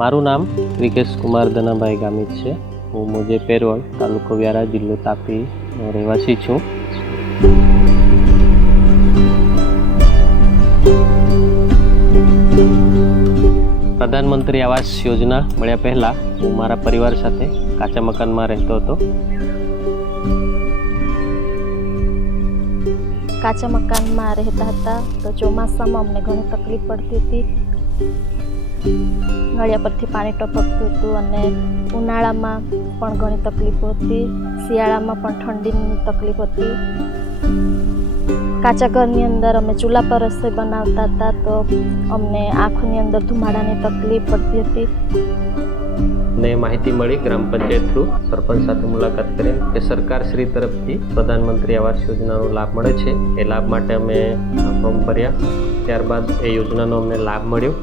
મારું નામ વિકેશ કુમાર ધનાભાઈ ગામિત છે. હું મોજે પેરવળ, તાલુકો વ્યારા, જિલ્લો તાપીનો રહેવાસી છું. પ્રધાનમંત્રી આવાસ યોજના મળ્યા પહેલાં હું મારા પરિવાર સાથે કાચા મકાનમાં રહેતો હતો. કાચા મકાનમાં રહેતા હતા તો ચોમાસામાં અમને ઘણી તકલીફ પડતી હતી. નળિયા પરથી પાણી ટપકતું હતું અને ઉનાળામાં પણ ઘણી તકલીફ હતી. શિયાળામાં પણ ઠંડીની તકલીફ હતી. કાચા ઘરની અંદર અમે ચૂલા પર રસોઈ બનાવતા હતા તો અમને આંખોની અંદર ધુમાડાની તકલીફ પડતી હતી. ને માહિતી મળી ગ્રામ પંચાયત થ્રુ સરપંચ સાથે મુલાકાત કરી કે સરકાર શ્રી તરફથી પ્રધાનમંત્રી આવાસ યોજનાનો લાભ મળે છે. એ લાભ માટે અમે ફોર્મ ભર્યા. ત્યારબાદ એ યોજનાનો અમને લાભ મળ્યો.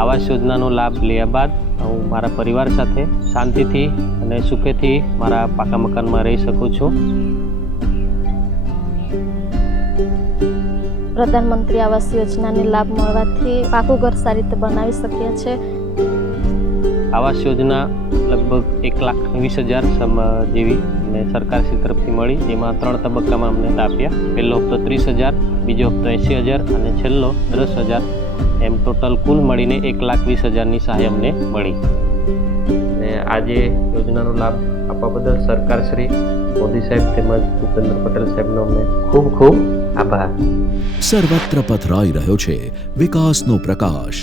આવાસ યોજનાનો લાભ લેવા બાદ હું મારા પરિવાર સાથે શાંતિથી અને સુખેથી મારા પાકા મકાનમાં રહી શકું છું. પ્રધાનમંત્રી આવાસ યોજનાને લાભ મળવાથી પાકું ઘર સારી રીતે બનાવી શકીએ છીએ. આવાસ યોજના લગભગ 1,20,000 જેવી અને સરકારશ્રી તરફથી મળી, જેમાં 3 તબક્કામાં અમને આપ્યા. પહેલો હપ્તો 30,000, બીજો હપ્તો 80,000 અને છેલ્લો 10,000. એમ ટોટલ કુલ મળીને 1,20,000ની સહાય અમને મળી. અને આજે યોજનાનો લાભ આપવા બદલ સરકાર શ્રી મોદી સાહેબ તેમજ ભૂપેન્દ્ર પટેલ સાહેબનો અમને ખૂબ ખૂબ આભાર. સર્વત્ર પથરાઈ રહ્યો છે વિકાસનો પ્રકાશ.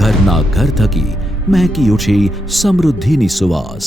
ઘરના ઘર થકી મહેકી ઉઠી સમૃદ્ધિની સુવાસ.